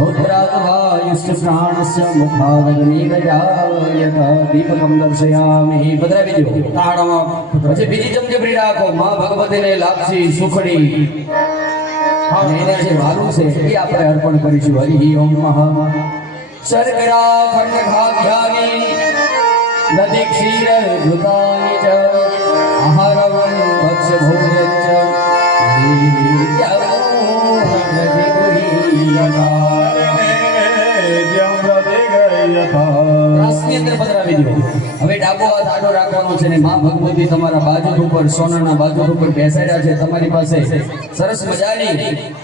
श्रोत्राद्वायुश्च प्राणस्य मुखावग्निगजायत दीपकं दर्शयामि पधरावी दो તાળમાં પછી બીજી ચમચી રાખો માં ભગવતીને લાપસી સુખડી એને જે વાલું છે એ આપણે અર્પણ કરીશું હરિ ઓમ મહા શર્કરા ખંડભાગ્યાની નદી ક્ષીર દુતાની ચ આહારવન ભક્ષ ભોજન ચ હવે ડાબો હાથ આડો રાખવાનો છે ને માં ભગવતી તમારા બાજુ ઉપર સોનાના બાજુ ઉપર બેસાડ્યા છે તમારી પાસે સરસ મજાની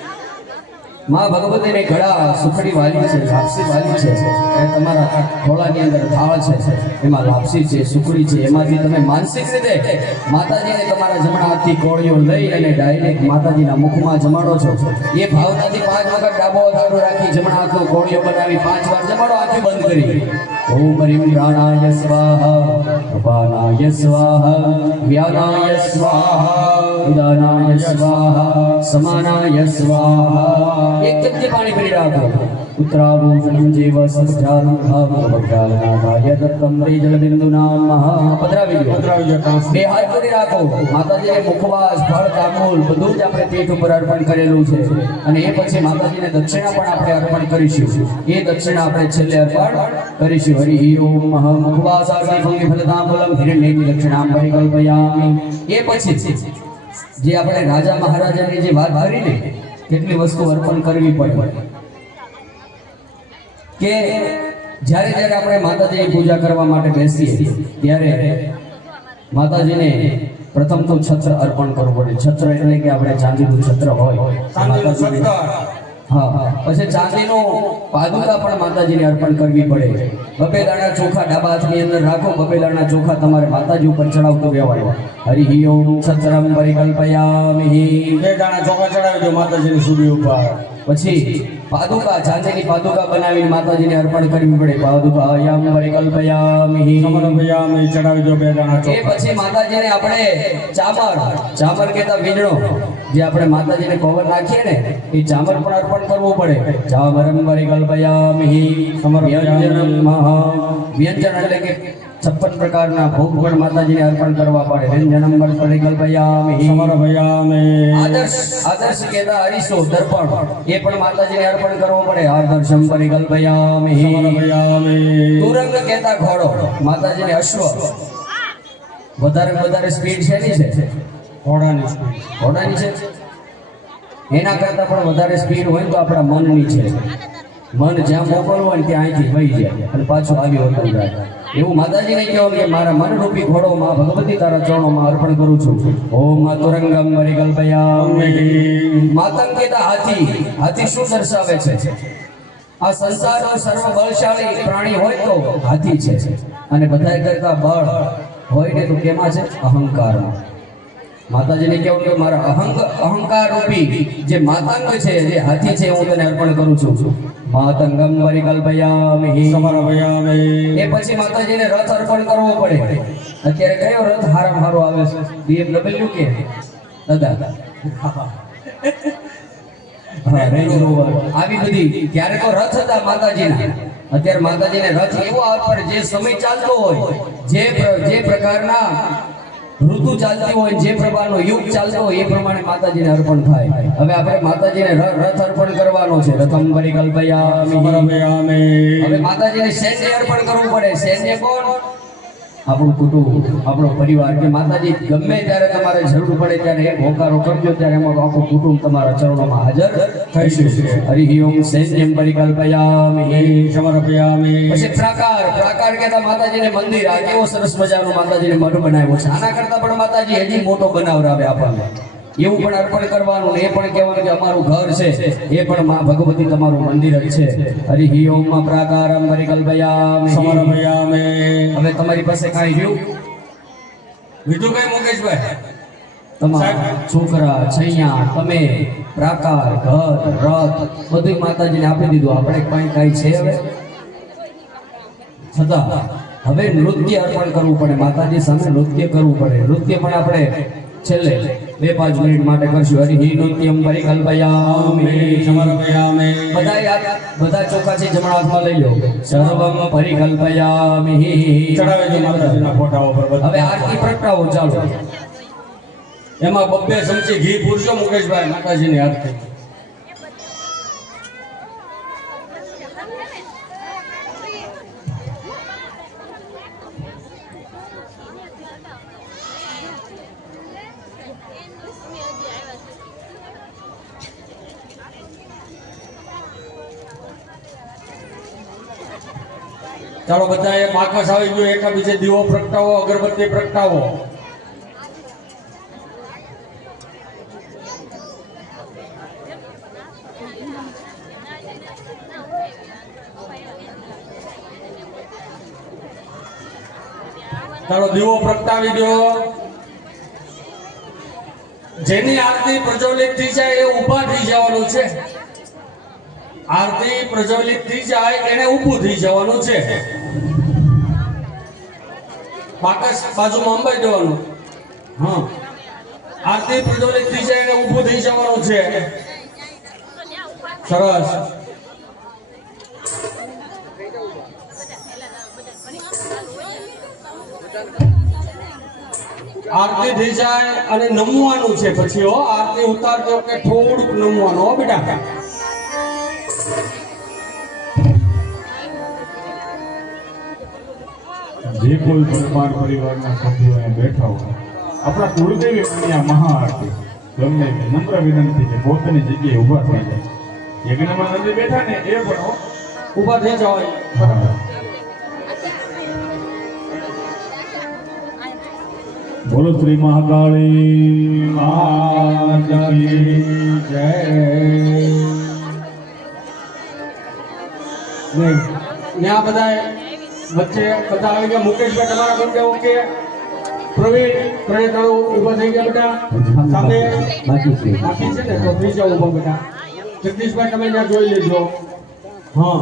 માં ભગવતીને ઘડા સુખડી વાલી છે લાપસી વાલી છે અને તમારા થોળાની અંદર થાળ છે એમાં લાપસી છે સુખડી છે એમાંથી તમે માનસિક રીતે માતાજીને તમારા જમણા હાથથી કોળીઓ લઈ અને ડાયરેક્ટ માતાજીના મુખમાં જમાડો છો એ ભાવનાથી 5 વખત ડાબો હાથ આડો રાખી જમણા હાથનો કોળીઓ બનાવી 5 વાર જમાડો આંખી બંધ કરી ओम ह्रीं प्राणाय स्वाहा अपानाय स्वाहा व्यानाय स्वाहा उदानाय स्वाहा समानाय स्वाहा एक चमचे पानी पी રાખો उत्तराभूषणं जीव सज्जानं भावभक्तालनाथाय दत्तं जलबिन्दुनां महा पधरावी दो બે હાથ કરી રાખો માતાજીને મુખવાસ ફળ તાંબૂલ બધું જ આપણે પીઠ ઉપર અર્પણ કરેલું છે અને એ પછી માતાજીને દક્ષિણા પણ આપણે અર્પણ કરીશું એ દક્ષિણા આપણે છેલ્લે અર્પણ કરીશું હરિ ઓમ મહા મુખવાસ આરતી ભંગી ફલતાંબૂલમ હિરણ્યની દક્ષિણાં પરિકલ્પયામિ એ પછી જે આપણે રાજા મહારાજાની જે વાત કરી ને કેટલી વસ્તુ અર્પણ કરવી પડે કે જ્યારે જ્યારે આપણે માતાજીની પૂજા કરવા માટે બેસીએ ત્યારે માતાજીને પ્રથમ તો છત્ર અર્પણ કરવું પડે છત્ર એટલે કે આપણે ચાંદીનું છત્ર હોય હા પછી ચાંદીનો પાદુકા પણ માતાજીને અર્પણ કરવી પડે બબે દાણા ચોખા ડાબા હાથની અંદર રાખો બબે દાણા ચોખા તમારે માતાજી ઉપર ચડાવતો રહેવાય હરિ ઓમ છત્રમ પરિકલ્પયામિ બે દાણા ચોખા ચડાવજો માતાજીની સુડી ઉપર પછી પાદુકા ચાંદીની પાદુકા બનાવીને માતાજીને અર્પણ કરવી પડે પાદુકાયામ પરિકલ્પયામિ સમર્પયામિ ચડાવજો બે દાણા ચોખા એ પછી માતાજીને આપણે ચામર કહેતા વીજળો જે આપણે માતાજીને પવન નાખીએ ને એ ચામર પણ અર્પણ કરવું પડે ચામરમ પરિકલ્પયામિ સમર્પયામિ મહા વ્યંજન એટલે કે 56 પ્રકારના ભોગ પણ માતાજીને અર્પણ કરવા પડે વ્યંજનમ પરિકલ્પયામિ સમર્પયામિ આદર્શ કહેતા અરીસો દર્પણ એ પણ માતાજીને અર્પણ કરવો પડે આદર્શમ પરિકલ્પયામિ સમર્પયામિ તુરંગ કહેતા ઘોડો માતાજીને અશ્વ વધારે સ્પીડ છે ની છે ઘોડાની છે એના કરતા પણ વધારે સ્પીડ હોય તો આપણા મનની છે મન જ્યાં મોકલવું હોય ત્યાં અહીંથી વહી જાય અને પાછું આવી હોતું જાય એવું માતાજીને કહેવું કે મારા મનરૂપી ઘોડો માં ભગવતી તારા ચરણોમાં અર્પણ કરું છું ઓમ તુરંગમ પરિકલ્પયામિ માતંગ કહેતા હાથી શું દર્શાવે છે આ સંસારનો સર્વ બળશાળી પ્રાણી હોય તો હાથી છે અને બધા કરતા બળ હોય ને તો કેમાં છે અહંકારમાં માતાજીને કહેવું કે મારા અહંકાર રૂપી જે માતંગ છે જે હાથી છે હું તને અર્પણ કરું છું માતંગમ પરિકલ્પયામિ સમર્પયામિ એ પછી માતાજીને રથ અર્પણ કરવો પડે અત્યારે કયો રથ હારો આવે છે BMW કે દાદા હા રેન્જ રોવર આવી બધી ત્યારે તો રથ હતા માતાજીના અત્યારે માતાજીને રથ એવો આવે જે સમય ચાલતો હોય જે પ્રકારના ઋતુ ચાલતી હોય જે પ્રકારનો યુગ ચાલતો હોય એ પ્રમાણે માતાજીને અર્પણ થાય હવે આપણે માતાજીને રથ અર્પણ કરવાનો છે રથમ પરિકલ્પયામિ સમર્પયામિ હવે માતાજીને સૈન્ય અર્પણ કરવું પડે સૈન્ય કોણ આપણું કુટુંબ આપણો પરિવાર કે માતાજી ગમે ત્યારે તમારે જરૂર પડે ત્યારે એક હોકારો કરજો ત્યારે અમારું આખું કુટુંબ તમારા ચરણોમાં હાજર થઈશું હરિ ઓમ સૈન્યમ પરિકલ્પયામિ સમર્પયામિ પછી પ્રાકાર કહેતા માતાજીને મંદિર આ કેવો સરસ મજાનો માતાજીને મઢ બનાવ્યો છે આના કરતા પણ માતાજી હજી મોટો બનાવરાવે આપણને એવું પણ અર્પણ કરવાનું એ પણ કહેવાનું કે અમારું ઘર છે એ પણ માં ભગવતી તમારું મંદિર જ છે હરિ ઓમ પ્રાકારમ પરિકલ્પયામિ સમર્પયામિ હવે તમારી પાસે કાંઈ રહ્યું બીજું કઈ મુકેશભાઈ તમારા છોકરા છૈયા તમે પ્રાકાર ઘર રથ બધું માતાજીને આપી દીધું આપણે કાંઈ છે હવે છતાં હવે નૃત્ય અર્પણ કરવું પડે માતાજી સામે નૃત્ય કરવું પડે નૃત્ય પણ આપણે છેલ્લે 2-5 મિનિટ માટે કરશું. હરિ નૃત્યમ પરિકલ્પયામિ. સમર્પયામિ. બધા ચોખા છે જમણા હાથમાં લઈ લો. સર્વમ પરિકલ્પયામિ. ચડાવે છે માતાજીના ફોટાઓ પર બધા. હવે આરતી પ્રગટાવો ચાલો. એમાં 2 ચમચી ઘી પૂરજો મુકેશભાઈ માતાજીની આરતી. ચાલો બધા એક આકાશ આવી ગયો, એકાબીજે દીવો પ્રગટાવો, અગરબત્તી પ્રગટાવો. ચાલો દીવો પ્રગટાવી દો. જેની આરતી પ્રજ્વલિત થઈ જાય એ ઊભા થઈ જવાનું છે. આરતી પ્રજ્વલિત થઈ જાય એને ઊભું થઈ જવાનું છે. બાકસ બાજુમાં અંબાઈ દેવાનું. હા, આરતી પ્રજ્વલિત થઈ જાય એને ઊભું થઈ જવાનું છે. સરસ. આરતી થઈ જાય અને નમવાનું છે પછી. હો, આરતી ઉતારતી વખતે થોડુંક નમવાનું. હો બેટા. જે કોઈ પરમાર પરિવારના સભ્યો અહીંયા બેઠા હોય, આપણા કુળદેવી માની આ મહાઆરતી ગમે તે નમ્ર વિનંતી છે પોતાની જગ્યાએ ઊભા થઈ જાય. યજ્ઞમાં નથી બેઠા ને એ પણ ઊભા થઈ જાવ. બોલો શ્રી મહાકાળી માતા કી જય. ત્યાં બધા વચ્ચે બધા આવી ગયા. મુકેશભાઈ તમારા બંને ઓકે. પ્રવીણ ઊભા થઈ ગયા બેટા. સામે બાકી છે ને તો થઈ જાઓ ઊભા બેટા. જગદીશભાઈ તમે ત્યાં જોઈ લેજો. હા,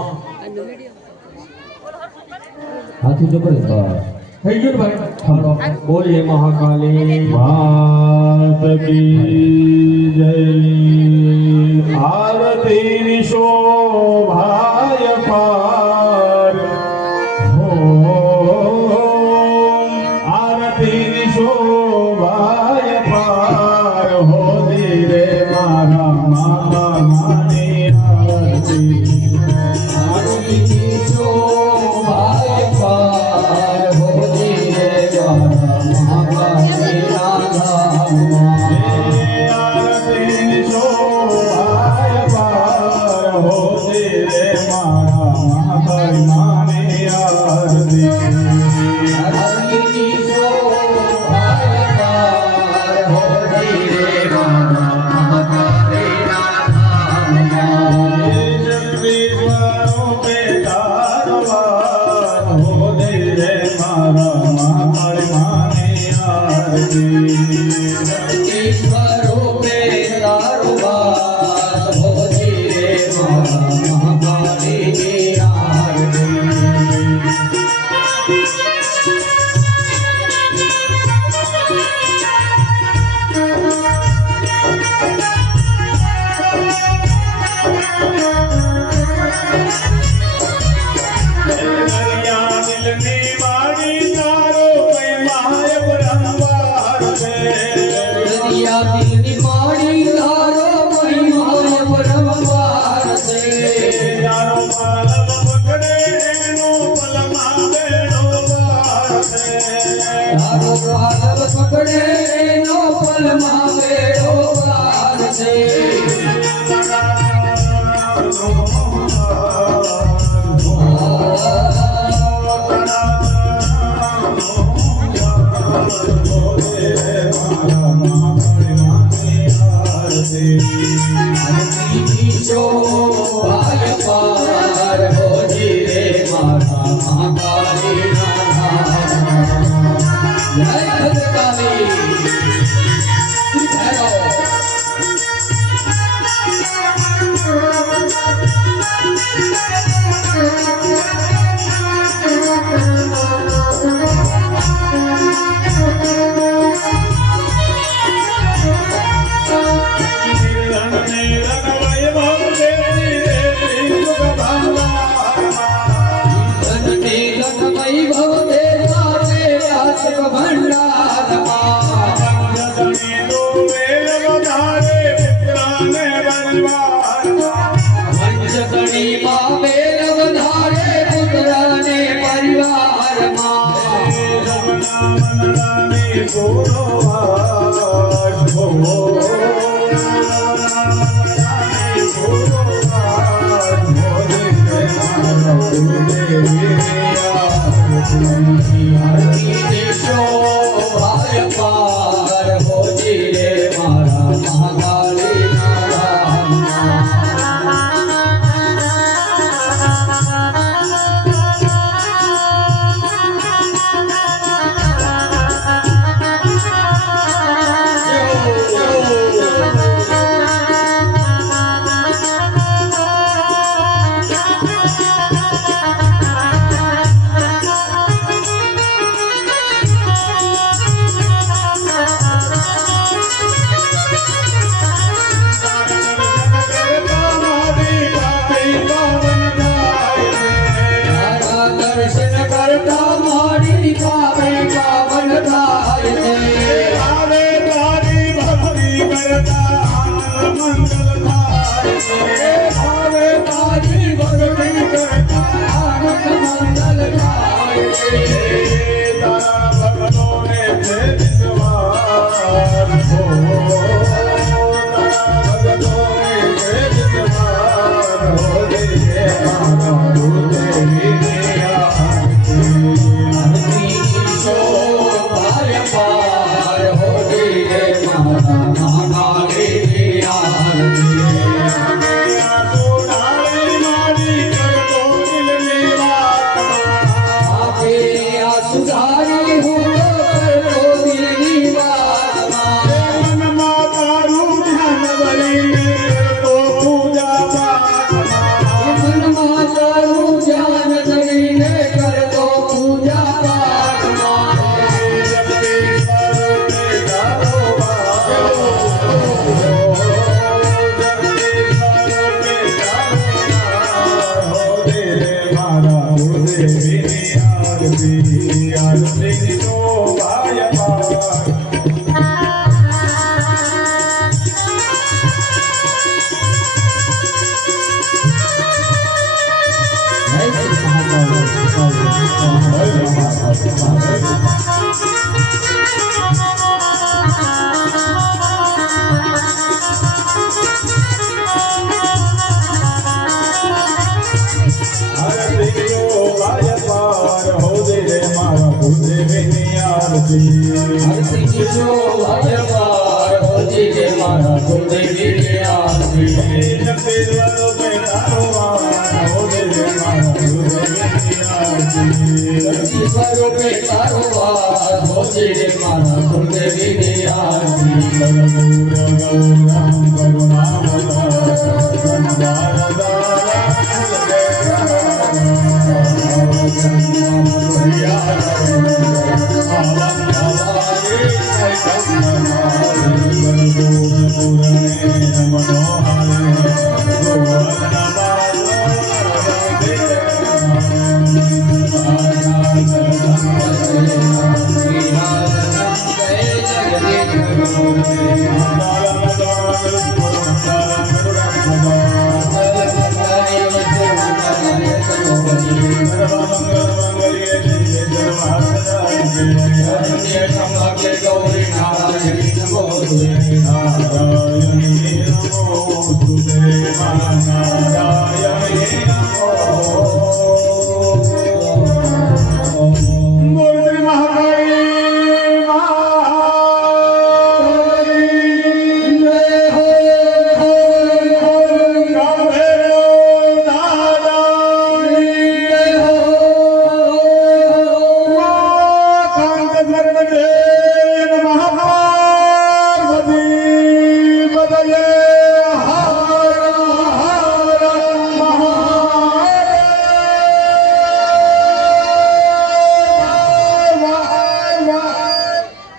હાથી જબરદસ્ત થઈ ગયું ભાઈ. હાલો બોલીએ મહાકાલી માત કી જય. આરતી શોભાય પાર હો. આરતી શોભાય પાર હો. ધીરે મારા માતા માની આરતી. આરતી શોભાય પાર હો. ધીરે મારા મહાકાળી આરતી શોભાય પાર હો. ધીરે મારા મહાકાળી માની આરતી. આરતી શોભાય પાર હો. ધીરે મારા મહાકાળી જગદીશ્વરો પે તારવાર હો. ધીરે મારા મહાકાળી માની આરતી. ઈશ્વરો પે તારો વાસ હો. ધીરે મારા મહાકાળીની આરતી. દરિયા દિલની વાડી તારો મહિમાય પરંવાર છે. દરિયા દિલની માડી તારો મહિમા પરંવાર છે. તારો પાલવ પકડે એનો પલમાં બેડો પાર છે. તારો પાલવ પકડે એનો પલમાં બેડો પાર છે. આરતી શોભાય પાર હો. ધીરે મારા મહાકાળીના જય ભદ્રકાળી. હેલો. પંચતણી માં બેન વધારે પુત્રને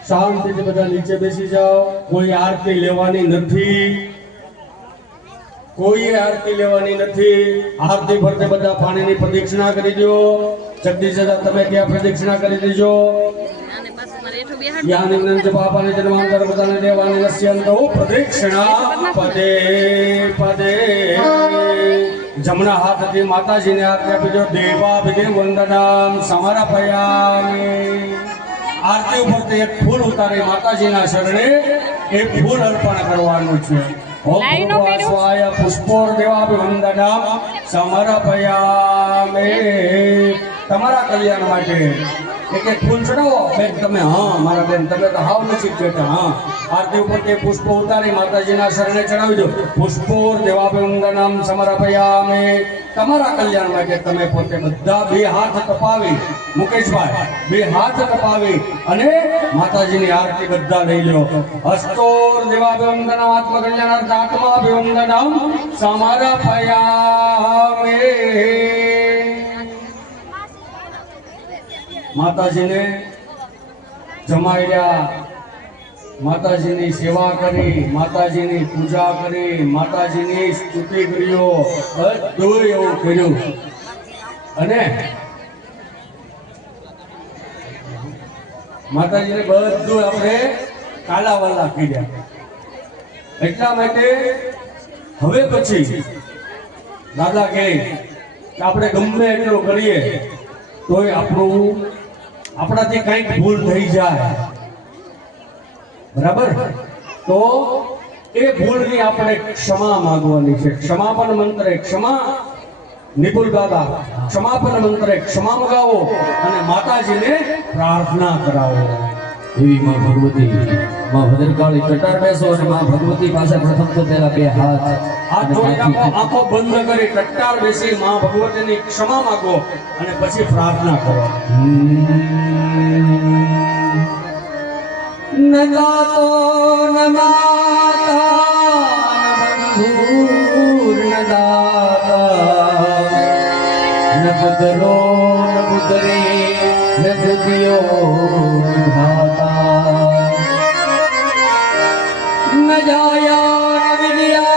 શાંતિથી બધા નીચે બેસી જાઓ. કોઈ આરતી લેવાની નથી, કોઈ આરતી લેવાની નથી. આરતી ફરતે બધા પાણીની પ્રદક્ષિણા કરી દો. જગદીશ દાદા તમે ત્યાં પ્રદક્ષિણા કરી દેજો. યાનિનંદ પાપાને જન્માંતર બધાને દેવાને નશ્યંતો પ્રદક્ષિણા પદે પદે જમણા હાથથી માતાજીને આરતી આપી દો. દેવા વિધિ વંદનામ સમર્પયામિ. આરતી ઉપરથી એક ફૂલ ઉતારી માતાજીના શરણે એ ફૂલ અર્પણ કરવાનું છે. ઓમ ભગવાસ્વાય પુષ્પોર દેવાભિવંદનામ સમર્પયામિ. તમારા કલ્યાણ માટે એક એક ફૂલ ચડાવો બેન તમે. હા મારા બેન તમે તો હાવ નજીક બેઠા. હા આરતી ઉપર તે પુષ્પો ઉતારી માતાજીના શરણે ચડાવી દો. પુષ્પોર દેવાભિવંદનામ સમર્પયામિ. તમારા કલ્યાણ માટે તમે પોતે બધા બે હાથ તપાવી, મુકેશભાઈ બે હાથ તપાવી અને માતાજીની આરતી બધા લઈ લો. હસ્તોર દેવાભિવંદનામ આત્મકલ્યાણાર્થ આત્માભિવંદનામ સમર્પયામિ. માતાજીને જમાડ્યા, માતાજીની સેવા કરી, માતાજીની પૂજા કરી, માતાજીની સ્તુતિ કર્યો, બધું એવું કર્યું અને માતાજીને બધું આપણે કાલાવાલા કર્યા. એટલા માટે હવે પછી દાદા કહે કે આપણે ગમે એટલું કરીએ તોય આપણાથી કંઈક ભૂલ થઈ જાય, બરાબર, તો એ ભૂલની આપણે ક્ષમા માંગવાની છે. ક્ષમાપન મંત્રે ક્ષમા, નિપુલ દાદા ક્ષમાપન મંત્રે ક્ષમા મગાવો અને માતાજીને પ્રાર્થના કરાવો. એવી માં ભગવતી, માં ભદ્રકાળી કટાર બેસો અને માં ભગવતી પાસે પ્રથમ તો તેના બે હાથ હાથ જોડી રાખો, આંખો બંધ કરી કટ્ટાર બેસી માં ભગવતીની ક્ષમા માંગો અને પછી પ્રાર્થના કરો. ન ગાતો ન માતા ન બંધુર ન દાતા ન પુત્રો ન પુત્રી ન ધૃતિયો ન ધાતા ન જાયા ન વિદ્યા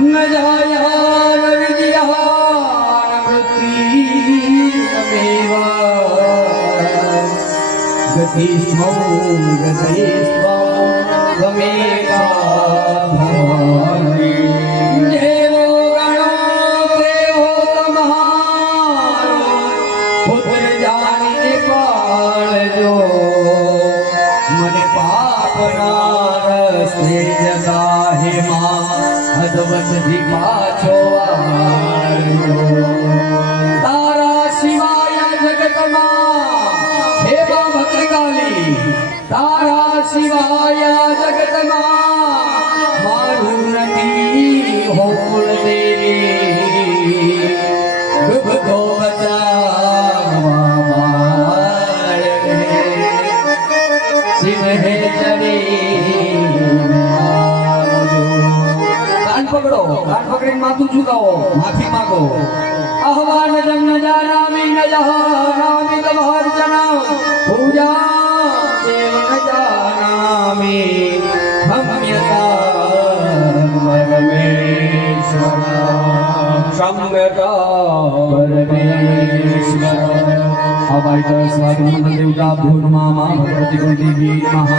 ન જાયા ન વિદ્યા ન વૃત્તિ ન મેવા ગતિસ્મૌ ગતિસ્મૌ ગમેવા ભવાની. જેવો ગણો તેવો તમારો પુત્ર જાણીને પાળજો. મને પાપના રસ્તે જતા હે માં અધવતથી પાછો વાળજો. તારા સિવાય જગતમાં હે માં ભદ્રકાળી, તારા સિવાય જગતમાં મારું નથી હોળ દેવી. ડૂબતો બચાવવા માળને સિંહે ચડી આવજો. કાન પકડો, કાન પકડીને માથું ઝુકાવો, માફી માંગો. આહવાન જન્મ જાનામી ન જહાનામી તમાર્ચના પૂજા સેવ ન જાનામી હમ્યતા પરમેશ્વર ક્ષમ્યતા પરમેશ્વર. અવાય સ્વાગત દેવતાભ્યો નમઃ. મા ભગવતી કુલદેવી નમઃ.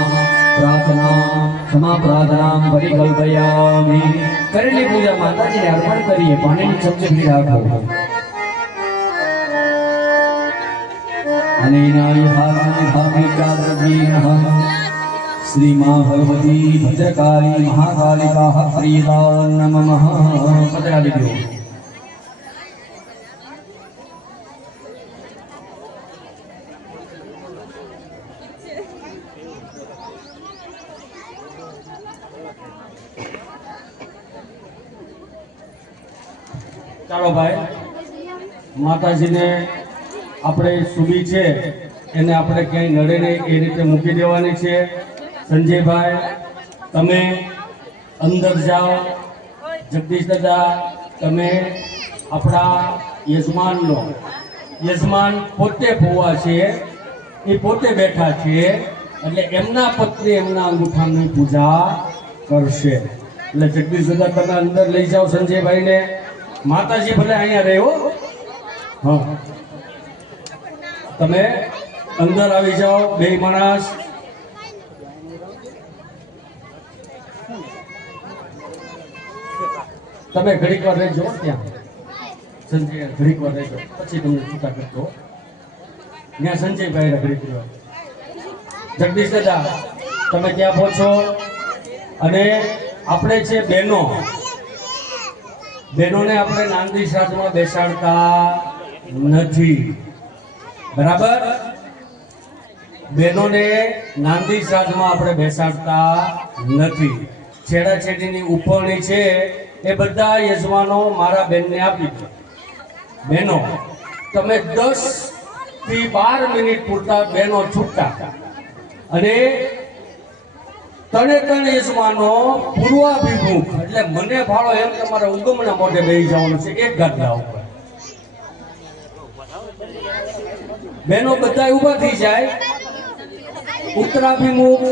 પ્રાર્થના ક્ષમા પ્રાર્થના પરિકલ્પયામિ. કરેલી પૂજા માતાજીને અર્પણ કરીએ. પાણીની ચમચી રાખો અને શ્રી મા ભગવતી ભદ્રકાળી મહાકાલિકા પ્રિયતા નમઃ. પધરાવી દો. ચાલો ભાઈ, માતાજીને આપણે સુબી છે એને આપણે ક્યાંય નડે નહીં એ રીતે મૂકી દેવાની છે. સંજયભાઈ તમે અંદર જાઓ. જગદીશ દાદા તમે આપણા યજમાન પોતે ભૂવા છે, એ પોતે બેઠા છે એટલે એમના પત્ની એમના અંગૂઠાની પૂજા કરશે. એટલે જગદીશ દાદા તમે અંદર લઈ જાઓ સંજયભાઈને. માતાજી ભલે અહીંયા રહે હો. હા તમે અંદર આવી જાઓ બે માણસ. તમે ઘડીક વાર રહેજો ત્યાં સંજય, ઘડીક વાર રહેજો પછી તમને છૂટા કરજો. ત્યાં સંજયભાઈ ઘડીક રહ્યો. જગદીશ દાદા તમે ક્યાં પહોંચો? અને આપણે છે બહેનોને આપણે નાંદી શ્રાદ્ધમાં બેસાડતા નથી, બરાબર? બહેનોને નાંદી શ્રાદ્ધમાં આપણે બેસાડતા નથી. છેડાછેડીની ઉપરણી છે એ બધા યજમાનો મારા બેનને આપી દો. બહેનો તમે 10 થી 12 મિનિટ પૂરતા બહેનો છૂટતા અને ત્રણ યજમાનો પૂર્વાભિમુખ એટલે મને ભાળો એમ તમારે ઉગમના મોઢે બેસી જવાનું છે એક ગાદલા ઉપર. બહેનો બધા ઊભા થઈ જાય. ઉત્તરાભિમુખ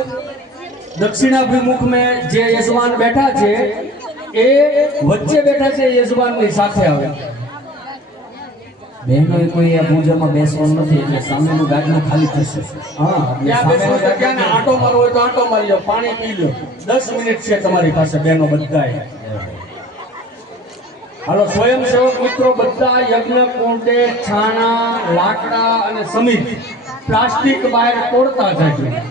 દક્ષિણાભિમુખ મેં જે યજમાન બેઠા છે એ વચ્ચે બેઠા છે, યજમાનની સાથે આવે. બહેનોએ કોઈ આ પૂજામાં બેસવાનું નથી એટલે સામેનું ગાદલું ખાલી થશે. હા, ત્યાં બેસવું છે, ત્યાં આંટો મારવો હોય તો આંટો મારી લો, પાણી પી લો. 10 મિનિટ છે તમારી પાસે બહેનો બધાએ. હાલો સ્વયંસેવક મિત્રો બધા યજ્ઞ કુંડે છાણા, લાકડા અને સમિત પ્લાસ્ટિક બહાર તોડતા જાય.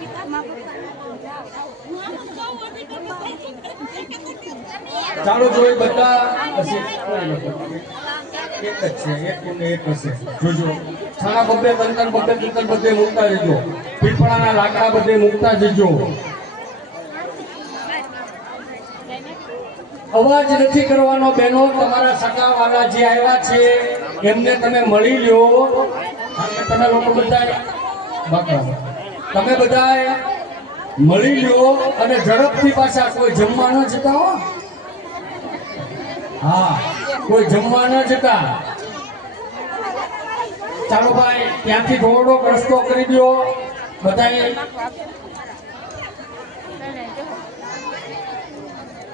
ચાલો જોઈ બધા હશે. એક જ છે, એક કુંડે એક હશે. જોજો છાણા બબ્બે તંતર બધે મૂકતા જજો. પીપળાના લાકડા બધે મૂકતા જજો. અવાજ નથી કરવાનો બહેનો. તમારા સગાવાલા જે આવ્યા છે એમને તમે મળી લ્યો. અને તમે લોકો બધા તમે બધા મળી લ્યો અને ઝડપથી પાછા કોઈ જમવા ન જતા હો. હા, કોઈ જમવા ન જતા. ચાલો ભાઈ ત્યાંથી થોડોક રસ્તો કરી દો બધાએ.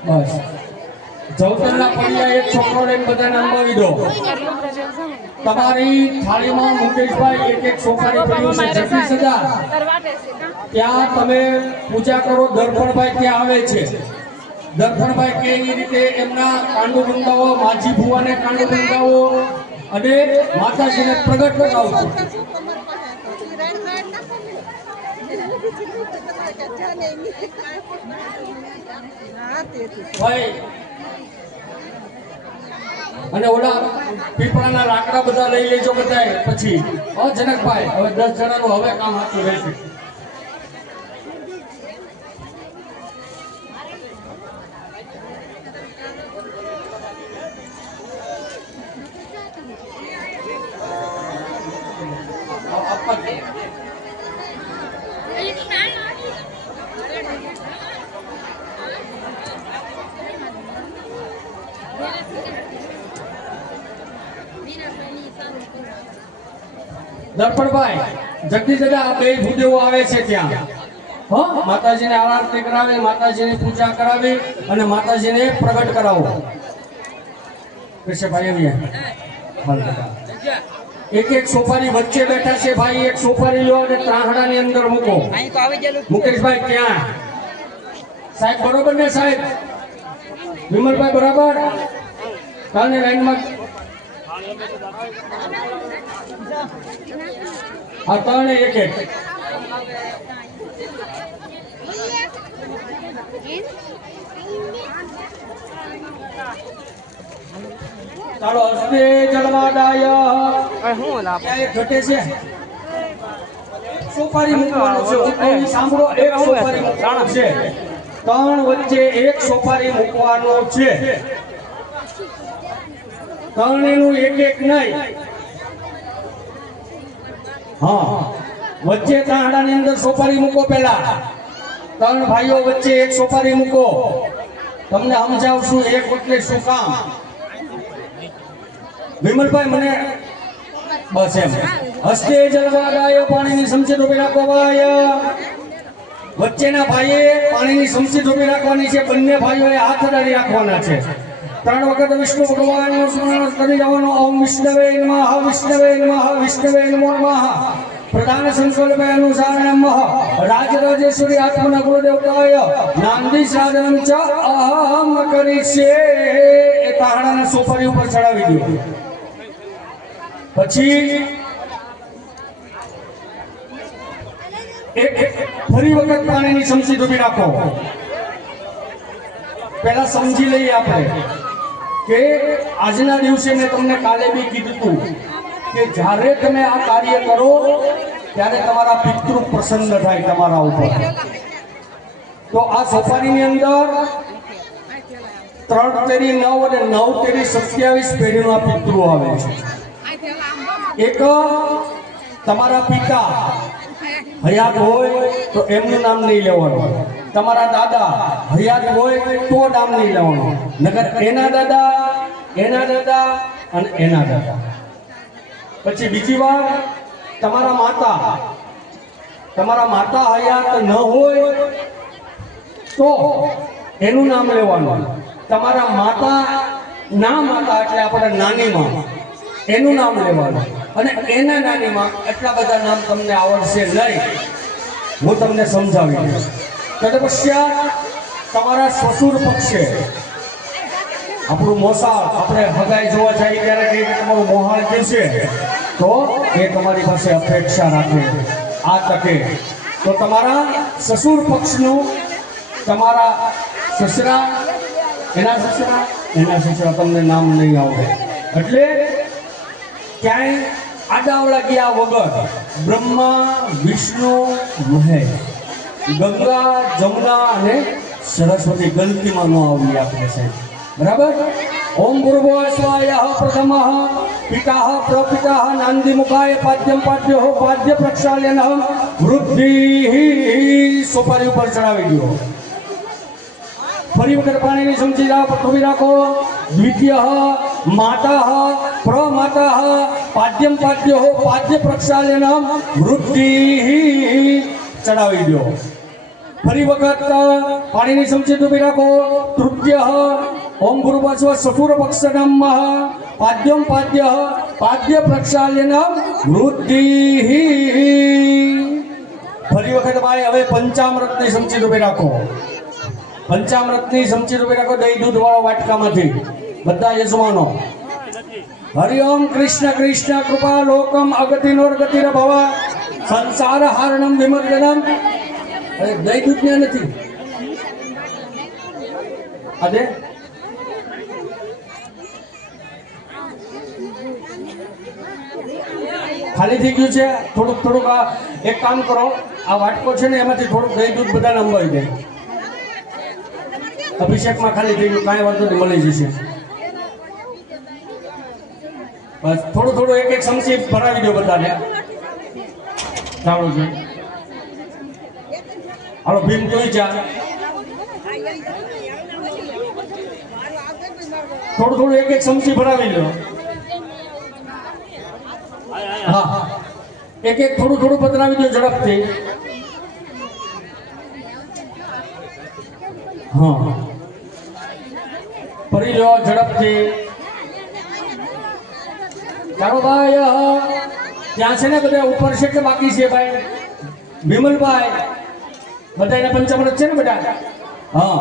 બસ જવતરના પડિયા એક છોકરો લઈને બધાને અંબાવી દો. તમારી થાળીમાં મુકેશભાઈ એક સોપારી પડ્યું છે. જગદીશ દાદા ત્યાં તમે પૂજા કરો. દર્પણભાઈ ત્યાં આવે છે. દર્પણભાઈ કે એ રીતે એમના કાંડુ બંધાવો, માજી ભુવાને કાંડુ બંધાવો અને માતાજીને પ્રગટ કરાવજો. ભાઈ અને ઓલા પીપળાના લાકડા બધા લઈ લેજો બધાય. પછી જનકભાઈ હવે 10 જણાનું હવે કામ હાથું રહેશે. દર્પણભાઈ જગદીશ દાદા આ બે ભૂદેવો આવે છે ત્યાં. હા, માતાજીને આરતી કરાવે, માતાજીની પૂજા કરાવી અને માતાજીને પ્રગટ કરાવો. ભાઈ એક સોપારી વચ્ચે બેઠા છે ભાઈ. એક સોપારી લો અને ત્રાહડાની અંદર મૂકો. મુકેશભાઈ ક્યાં? સાહેબ બરોબર ને સાહેબ? વિમલભાઈ બરાબર? કાલની લાઈનમાં આ ત્રણે એક એક. ચાલો હસ્તે જળવાદાય. ઘટે છે સોપારી મૂકવાનું છે. સાંભળો, એક સોપારી મૂકવાનું છે. 3 વચ્ચે એક સોપારી મૂકવાનું છે. 3 નું એક એક નહીં. હા, વચ્ચે ત્રાહડાની અંદર સોપારી મૂકો. પેલા 3 ભાઈઓ વચ્ચે એક સોપારી મૂકો. તમને સમજાવશું એક એટલે શું કામ. વિમલભાઈ મને બસ એમ. હસ્તે જળવાદાય પાણીની સમસી ડૂબી રાખો ભાઈ. વચ્ચેના ભાઈએ પાણીની સમસી ડૂબી રાખવાની છે. બંને ભાઈઓએ હાથ અડાડી રાખવાના છે. 3 વખત વિષ્ણુ ભગવાનનું સ્મરણ કરી જવાનું. ઓમ વિષ્ણવે નમઃ, વિષ્ણવે નમઃ, વિષ્ણવે નમો નમઃ. પ્રધાન સંકલ્પ અનુસાર નમઃ રાજરાજેશ્વરી આત્મના ગુરુદેવતાય નાંદી સાધનમ ચ અહમ કરીશે. એ તાહડાના સોપારી ઉપર ચડાવી દો. પછી એક ફરી વખત પાણીની ચમચી ડૂબી નાખો. પહેલા સમજી લઈએ આપણે કે આજના દિવસે મેં તમને કાલે બી કીધું હતું કે જ્યારે તમે આ કાર્ય કરો ત્યારે તમારા પિતૃ પ્રસન્ન થાય તમારા ઉપર. તો આ સોપારીની અંદર 3 તેરી 9 અને 9 તેરી 27 પેઢીના પિતૃ આવે છે. એક તમારા પિતા હયાત હોય તો એમનું નામ નહીં લેવાનું. તમારા દાદા હયાત હોય તો નામ નહીં લેવાનું. નકર એના દાદા, એના દાદા અને એના દાદા. પછી બીજી વાર તમારા માતા હયાત ન હોય તો એનું નામ લેવાનું. તમારા માતા એટલે આપણે નાની માં, એનું નામ લેવાનું. અને એના નાની માં એટલા બધા નામ તમને આવડશે નહીં, હું તમને સમજાવી દઈશ. તદપશ્ચાત તમારા સસુર પક્ષે આપણું મોસાળ, આપણે હગાઈ જોવા જઈએ ત્યારે કહીએ કે તમારું મોહાળ થશે, તો એ તમારી પાસે અપેક્ષા રાખે આ તકે. તો તમારા સસુર પક્ષનું તમારા સસરા, એના સસરા તમને નામ નહીં આવડે. એટલે ક્યાંય આડાવડા ગયા વગર બ્રહ્મા, વિષ્ણુ, મહેશ, ગંગા, જમુના અને સરસ્વતી ગલતીમાં ન આવડી આપણે સાહેબ. બરાબર. ઓમ ભૂર્ભુવઃ સ્વાહા પ્રથમઃ પિતા પ્રપિતા નાંદી મુખાય પાદ્યમ પાદ્યો પાદ્ય પ્રક્ષાલ્યન વૃદ્ધિ. સોપારી ઉપર ચડાવી દો. ફરી વખત પાણીની ચમચી ડૂબી રાખો. દ્વિતીય માતા પ્રમાતા પાદ્યમ પાદ્યો પાદ્ય પ્રક્ષાલ્યન વૃદ્ધિ ચડાવી દો. ફરી વખત પાણીની ચમચી ડૂબી રાખો. તૃતીય ઓમ ભૂર્ભુવઃ સસુર પક્ષનમ પાદ્યમ પાદ્ય પાદ્ય પ્રક્ષાલ્યન વૃદ્ધિ. ફરી વખત ભાઈ હવે પંચામૃતની ચમચી ડૂબી રાખો. પંચામૃતની ચમચી ડૂબી રાખો દહીં દૂધ વાળા વાટકામાંથી બધા યજમાનો. હરિ ઓમ કૃષ્ણ કૃષ્ણ કૃપા લોકમ અગતિનોર્ગતિર ભવ સંસાર હારણમ વિમર્દનમ. દહીં દૂધ ને નથી આજે ખાલી થઈ ગયું છે. થોડુંક આ એક કામ કરો, આ વાટકો છે ને એમાંથી થોડુંક દહીં દૂધ બધાને અંબાવી દે. અભિષેકમાં ખાલી થઈ ગયું, કાંઈ વાંધો નહીં, મળી જશે. બસ થોડું એક ચમચી ભરાવી દો બધાને. ચાલો છે. હાલો ભીમ જોઈ જા. થોડું એક ચમચી ભરાવી લો. હા, એક થોડું પધરાવી દો ઝડપથી. હા, ભરી લો ઝડપથી. ચાલો ભાઈ, ત્યાં છે ને બધા ઉપર છે કે બાકી છે ભાઈ? વિમલભાઈ, બધાને પંચામૃત છે ને બેટા? હા,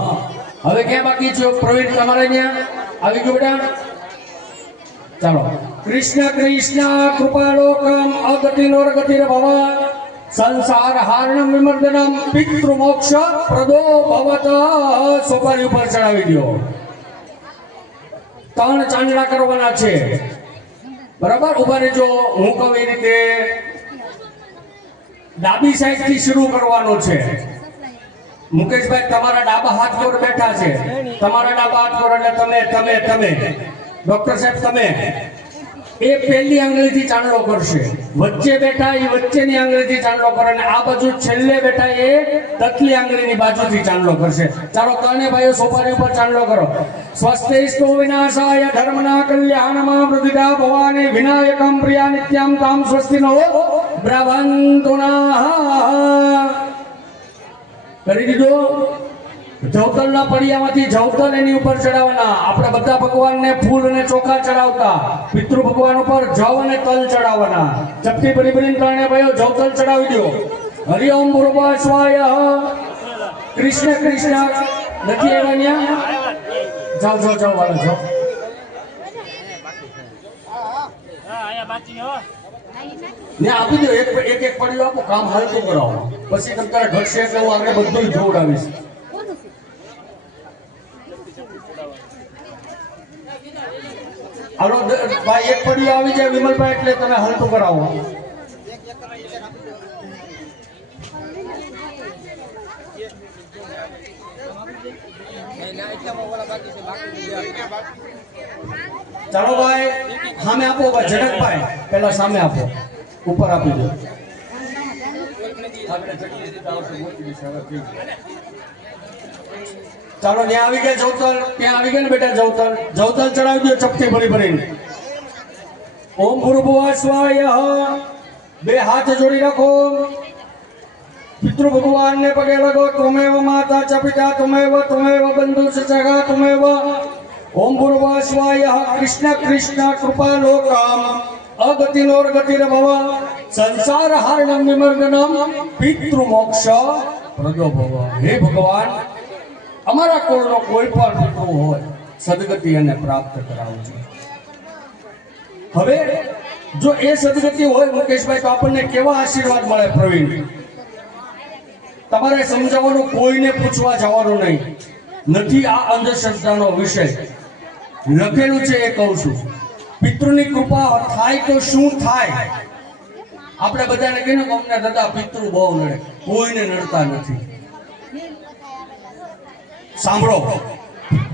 હવે ક્યાં બાકી છે? પ્રવીણ તમારે ત્યાં આવી ગયું બેટા? ચાલો. કૃષ્ણ કૃષ્ણ કૃપાલોકમ અગતિનોર્ગતિર ભવ સંસાર હારણમ વિમર્દનમ પિતૃ મોક્ષ પ્રદો ભવત. સોપારી ઉપર ચડાવી દો. 3 ચાંદડા કરવાના છે. બરાબર. ઉભા રહેજો. હું કહું એ રીતે ડાબી સાઈડ થી શરૂ કરવાનો છે. મુકેશભાઈ તમારા ડાબા હાથ પર બેઠા છે. તમારા ડાબા હાથ પર એટલે તમે ડોક્ટર સાહેબ તમે એ પહેલી આંગળીથી ચાંદલો કરશે. વચ્ચે બેઠા એ વચ્ચેની આંગળીથી ચાંદલો કરે અને આ બાજુ છેલ્લે બેઠા એ તકલી આંગળીની બાજુથી ચાંદલો કરશે. ચાલો ત્રણે ભાઈઓ સોપારી ઉપર ચાંદલો કરો. સ્વસ્તિસ્તુ વિનાશાય ધર્મના કલ્યાણમાં વૃદ્ધિદા ભવાની વિનાયકમ પ્રિયા નિત્યમ તામ સ્વસ્તિનો બ્રહ્મંતુના. કરી દીધો. જવતલના પડિયામાંથી જવતલ એની ઉપર ચડાવવાના. આપણે બધા ભગવાનને ફૂલ અને ચોખા ચડાવતા. પિતૃ ભગવાન ઉપર જવ અને તલ ચડાવવાના. ચપટી ભરી ભરીને ત્રણે ભાઈઓ જવતલ ચડાવી દો. હરિ ઓમ ભૂર્ભુવઃ સ્વાય. કૃષ્ણ કૃષ્ણ નથી આવ્યા ત્યાં? જાઓ જાઓ જાઓ વાળા જાઓ. ને આપી દો એક એક પડ્યું આપો. કામ હાલતું કરાવો. પછી તમે તારે ઘટશે એટલે હું આગળ બધું જોવડાવીશ. હાલો ભાઈ એક પડ્યું આવી જાય વિમલભાઈ એટલે તમે હાલતું કરાવો. ચાલો ભાઈ સામે આપો ભાઈ ઝડકભાઈ પેલા સામે આપો. ઉપર આપી દો. ચાલો ત્યાં આવી ગયા જવતલ. ત્યાં આવી ગયા ને બેટા જવતલ. જવતલ ચડાવી દો ચપટી ભરી ભરીને. ઓમ ભૂર્ભુવઃ સ્વાય. બે હાથ જોડી રાખો. પિતૃ ભગવાનને પગે લાગો. ત્વમેવ માતા ચ પિતા ત્વમેવ બંધુ ચ સખા ત્વમેવ. ઓમ ભૂર્ભુવઃ સ્વાય. કૃષ્ણ કૃષ્ણ કૃપાલોકમ અગતિનોર્ગતિર્ભવ સંસાર હારણમ વિમર્ગનમ પિતૃ મોક્ષ પ્રદો ભવ. હે ભગવાન, અમારા કુળનો કોઈ પણ પિતૃ હોય સદગતિ એને પ્રાપ્ત કરાવજો. હવે જો એ સદગતિ હોય મુકેશભાઈ તો આપણને કેવા આશીર્વાદ મળે? પ્રવીણ, તમારે સમજાવવાનું, કોઈને પૂછવા જવાનું નહીં. નથી આ અંધશ્રદ્ધાનો વિષય. લખેલું છે એ કહું છું. પિતૃની કૃપા થાય તો શું થાય? આપણે બધાને કહીને કે અમને દાદા પિતૃ બહુ નડે. કોઈને નડતા નથી. સાંભળો,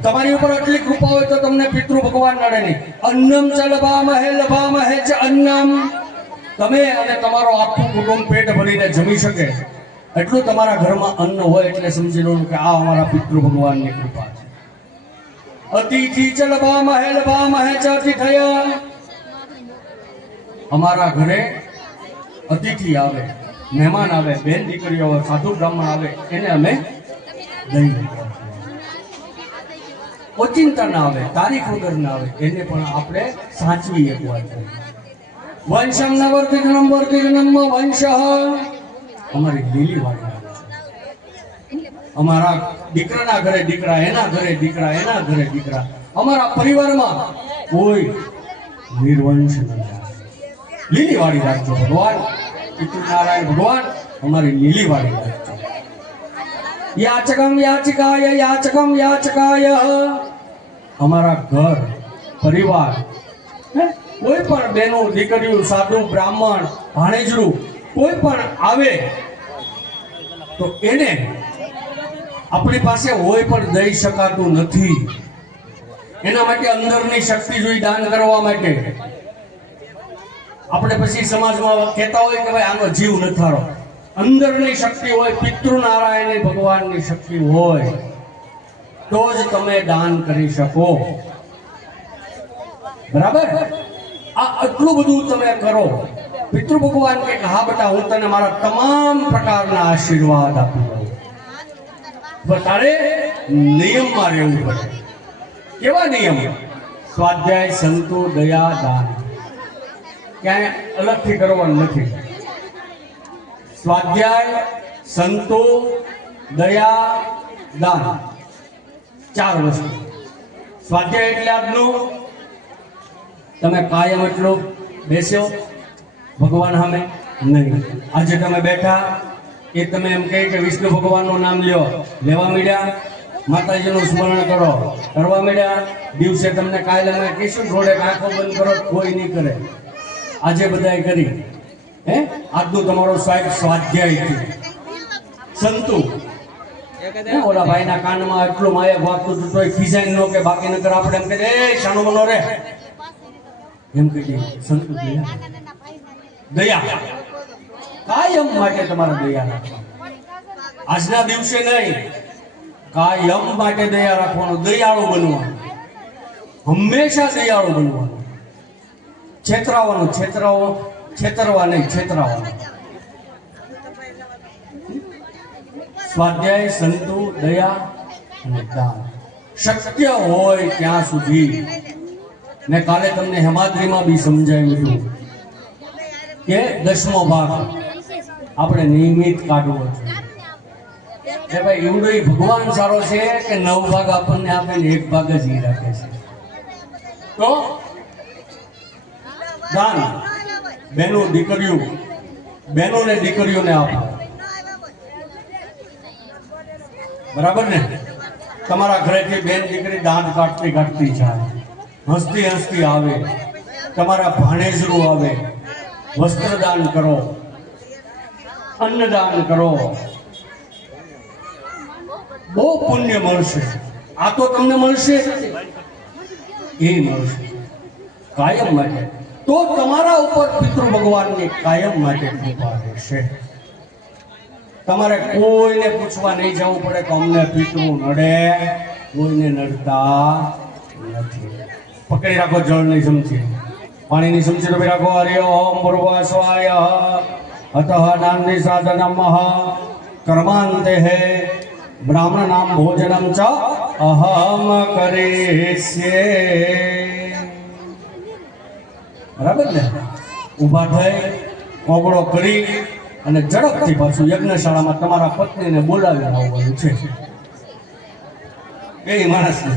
તમારી ઉપર આટલી કૃપા હોય તો તમને પિતૃ ભગવાન નડે નહીં. અન્નમ ચ લભામહે ચ અન્નમ. તમે અને તમારો આખું કુટુંબ પેટ ભરીને જમી શકે એટલું તમારા ઘરમાં અન્ન હોય એટલે સમજી લો કે આ અમારા પિતૃ ભગવાનની કૃપા છે. અતિથિ ચ લભામહે ચ અતિથય. અમારા ઘરે અતિથિ આવે, મહેમાન આવે, બેન દીકરીઓ આવે, સાધુ બ્રાહ્મણ આવે, એને અમે દઈ દઈએ. ઓચિંતા ના આવે, તારીખ વગર ના આવે, એને પણ આપણે સાચવી એકવાર. વંશમ ન વર્તિનમ વંશ. અમારી લીલી વાળી આવે છે. અમારા દીકરાના ઘરે દીકરા, એના ઘરે દીકરા, એના ઘરે દીકરા. અમારા પરિવારમાં કોઈ નિર્વંશ નહીં. લીલી વાળી રાખજો ભગવાન. પિતૃનારાયણ ભગવાન અમારી લીલી વાળી રાખજો. યાચકમ યાચિકાય યાચકમ યાચકાય. અમારા ઘર પરિવાર કોઈ પણ બેનો દીકરીઓ, સાધુ બ્રાહ્મણ, ભાણેજરું કોઈ પણ આવે તો એને આપણી પાસે હોય પણ દઈ શકાતું નથી. એના માટે અંદરની શક્તિ જોઈ દાન કરવા માટે. આપણે પછી સમાજમાં કહેતા હોય કે ભાઈ આનો જીવ નથારો. અંદરની શક્તિ હોય, પિતૃનારાયણની ભગવાનની શક્તિ હોય તો જ તમે દાન કરી શકો. બરાબર? આ આટલું બધું તમે કરો. પિતૃ ભગવાન કે હા બેટા હું તને મારા તમામ પ્રકારના આશીર્વાદ આપી દઉં. તારે નિયમમાં રહેવું પડે. કેવા નિયમ? સ્વાધ્યાય, સંતો, દયા, દાન. ક્યાંય અલગથી કરવાનું નથી. સ્વાધ્યાય, સંતો, દયા, દાન, 4 વસ્તુ. સ્વાધ્યાય એટલે આજનું તમે કાયમ એટલું બેસ્યો ભગવાન સામે નહીં. આજે તમે બેઠા એ તમે એમ કહે કે વિષ્ણુ ભગવાનનું નામ લ્યો, લેવા માંડ્યા. માતાજીનું સ્મરણ કરો, કરવા માંડ્યા. દિવસે તમને કાલે અમે કહીશું થોડે આંખો બંધ કરો, કોઈ નહીં કરે. આજે બધાએ કરી. હે આજનું તમારો સ્વાધ્યાય છે. સંતુ ઓલા ભાઈના કાનમાં એટલું માયક વાગતું હતું તોય ખીજાઈ ન કે બાકી નકર આપણે એમ કે એ શાનો મનો રે એમ કહીએ. સંતુ દયા કાયમ માટે તમારે દયા રાખવા. આજના દિવસે નહીં, કાયમ માટે દયા રાખવાનું. દયાળુ બનવાનું, હંમેશા દયાળુ બનવાનું. છેતરાવાનું, છેતરવા નહીં, છેતરાવાનું. સ્વાધ્યાય, સંતુ, દયા, અને દાન. શક્ય હોય ત્યાં સુધી. ને કાલે તમને હેમાદ્રીમાં બી સમજાવ્યું હતું કે 10મો ભાગ આપણે નિયમિત કાઢવો જોઈએ. કે ભાઈ એવડો ભગવાન સારો છે કે 9 ભાગ આપણને આપે ને 1 ભાગ જ ઈ રાખે છે. તો દાન બહેનોને દીકરીઓને આપો. બરાબર ને? તમારા ઘરેથી બેન દીકરી દાંત કાઢતી જાય, હસતી આવે, તમારા ભાણેજરું આવે, વસ્ત્રદાન કરો, અન્નદાન કરો, બહુ પુણ્ય મળશે. આ તો તમને મળશે એ મળશે કાયમ માટે. તો તમારા ઉપર પિતૃ ભગવાનની કાયમ માટે કૃપા રહેશે. તમારે કોઈને પૂછવા નહીં જવું પડે કે અમને પિતૃ નડે. કોઈને નડતા નથી. પકડી રાખો જળની ચમચી, પાણીની ચમચી ડૂબી રાખો. હરિ ઓમ પૂર્વ સ્વાય અતઃ નાંદી સાધનમ કર્માંતે હે બ્રાહ્મણ નામ ભોજનમ ચ અહમ કરીષ્યે. બરાબર ને? ઊભા થઈ કોગળો કરી અને ઝડપથી પાછું યજ્ઞશાળામાં તમારા પત્નીને બોલાવી આવવાનું છે. એ માણસને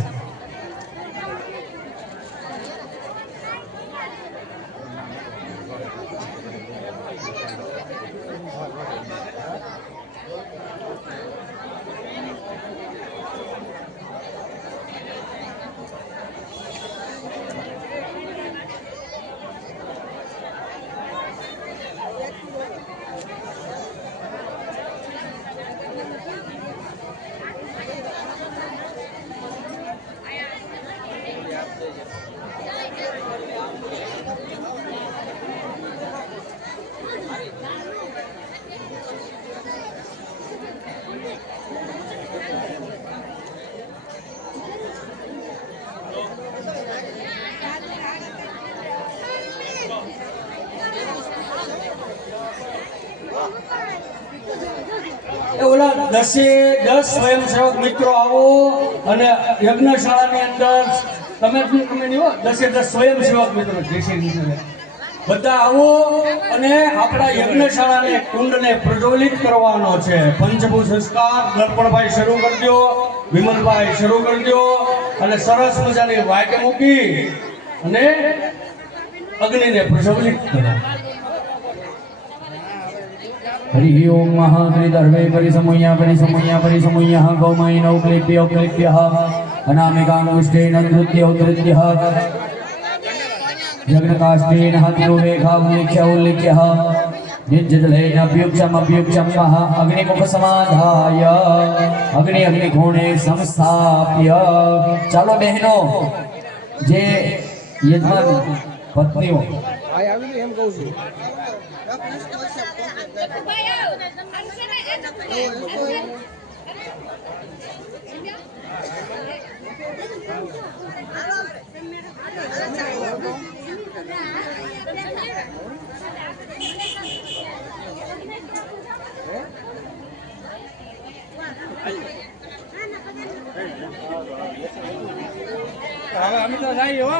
ઓલા 10 સ્વયંસેવક મિત્રો આવો અને યજ્ઞશાળાની અંદર તમે નહીં હો, 10 સ્વયંસેવક મિત્રો બધા આવો અને આપણા યજ્ઞશાળાને કુંડને પ્રજ્વલિત કરવાનો છે. પંચભૂત સંસ્કાર દર્પણભાઈ શરૂ કરી દો, વિમલભાઈ શરૂ કરી દો અને સરસ મજાની વાટ મૂકી અને અગ્નિને પ્રજ્વલિત કરો. हरि ओम महात्रिदर्वे परिसमय्य गौमयिनौ क्लिप्य अनामिकाङ्गुष्ठेन धृत्य यज्ञकाष्ठेन हतिरुवेखावुल्लिख्य निज्जलेन अभ्युक्षम अग्निमुख समाधाय अग्निकोणे संस्थाप्य. ચાલો બહેનો, જે યજમાન પત્નીઓ એમ કહું છું અમે તો જઈએ હો.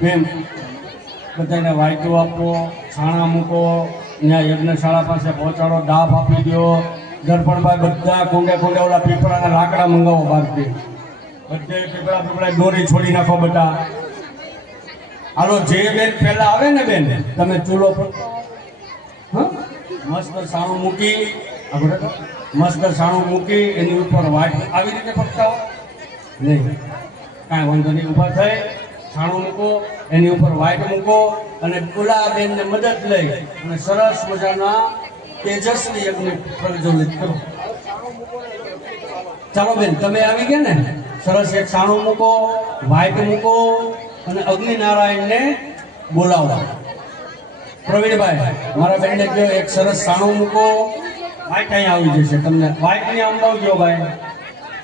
બેન બધાને વાયદો આપો, છાણા મૂકો, ત્યાં યજ્ઞશાળા પાસે પહોંચાડો, દાફ આપી દો. દર્પણભાઈ બધા કુંડે ઓલા પીપળાના લાકડા મંગાવો બહારથી. બધે પીપળા દોરી છોડી નાખો બધા. હાલો જે બેન પહેલા આવે ને બેન, તમે ચૂલો હા મસ્ત સાણું મૂકી આપણે મસ્ત સાણું મૂકી એની ઉપર વાટ આવી રીતે ફટકાવો નહીં, કાંઈ વાંધો નહીં. ઊભા થઈ છાણું મૂકો, એની ઉપર વાઇટ મૂકો અને ઓલા બેનને મદદ લઈ અને સરસ મજાના તેજસ્વી યજ્ઞ પ્રજ્વલિત કરો. ચાલો બેન તમે આવી ગયા ને, સરસ એક છાણું મૂકો, વાઇટ મૂકો અને અગ્નિનારાયણને બોલાવો. પ્રવીણભાઈ મારા બેનને કહો એક સરસ છાણું મૂકો, વાઇટ અહીંયા આવી જશે તમને. વાઇટને અંબાવજો ભાઈ,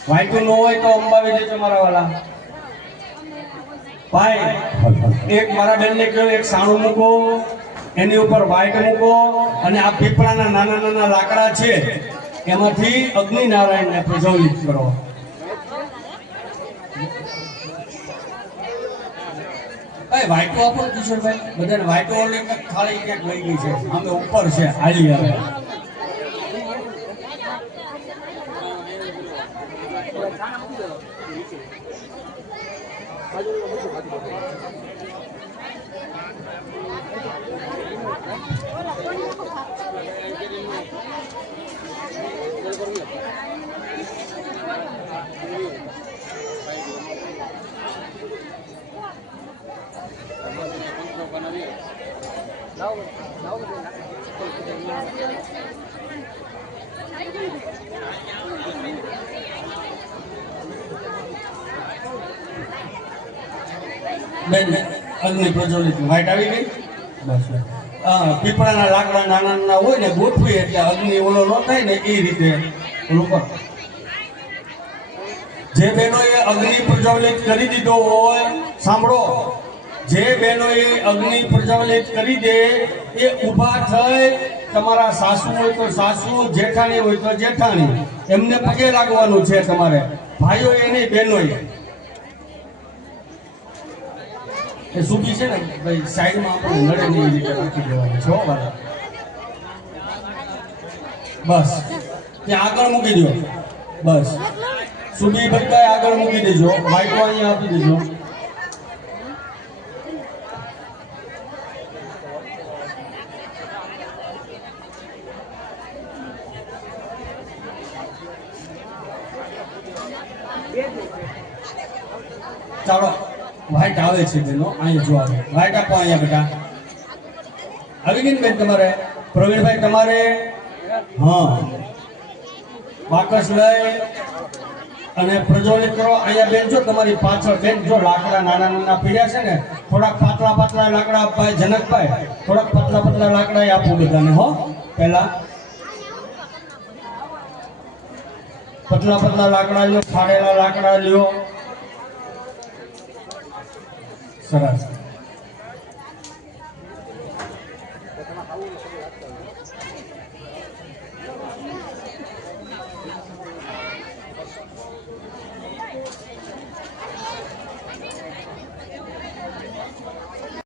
વાઇટ ન હોય તો અંબાવી દેજો મારા વાલા ભાઈ. એક મારા બેનને કહો એક સાણું મૂકો, એની ઉપર વાઇટ મૂકો અને આ પીપળાના નાના નાના લાકડા છે એમાંથી અગ્નિનારાયણને પ્રજ્વલિત કરો. વાઇટો આપો કિશોરભાઈ, બધાને વાઇટો ખાલી ક્યાંક લઈ ગઈ છે, અમે ઉપર છે હાલી આવે. બેન અગ્નિ પ્રજ્વલિત વાઇટ આવી ગઈ. બસ પીપળાના લાકડા નાના નાના હોય ને ગોઠવી એટલે અગ્નિ ઓલો ન થાય ને એ રીતે ઓલું કરો. જે બહેનોએ અગ્નિ પ્રજ્વલિત કરી દીધો હોય, સાંભળો, જે બહેનોએ અગ્નિ પ્રજ્વલિત કરી દે એ ઊભા થઈ તમારા સાસુ હોય તો સાસુ, જેઠાણી હોય તો જેઠાણી, એમને પગે લાગવાનું છે તમારે. ભાઈઓ એની બહેનોએ એ સૂકી છે ને ભાઈ સાઈડમાં આપણે નડે નહીં એ રીતે રાખી દેવાની છે. વાલા બસ ત્યાં આગળ મૂકી દો. બસ સુબી બધા આગળ મૂકી દેજો, વાઇટો અહીંયા આપી દેજો. ચાલો વાઇટ આવે છે બેનો, અહીંયા જો આવે વાઇટ આપો અહીંયા બેટા. આવી ગઈ ને બેન તમારે? પ્રવીણભાઈ તમારે હા બાકસ લઈ અને પ્રજ્વલિત કરો. અહીંયા બેન જો તમારી પાછળ બેન જો લાકડા નાના નાના પીડ્યા છે ને, થોડાક પાતળા પાતળા લાકડા ભાઈ જનકભાઈ, થોડાક પાતળા પાતળા લાકડા આપો બધાને. હો પહેલા પતલા પતલા લાકડા લ્યો, ફાડેલા લાકડા લ્યો. સરસ.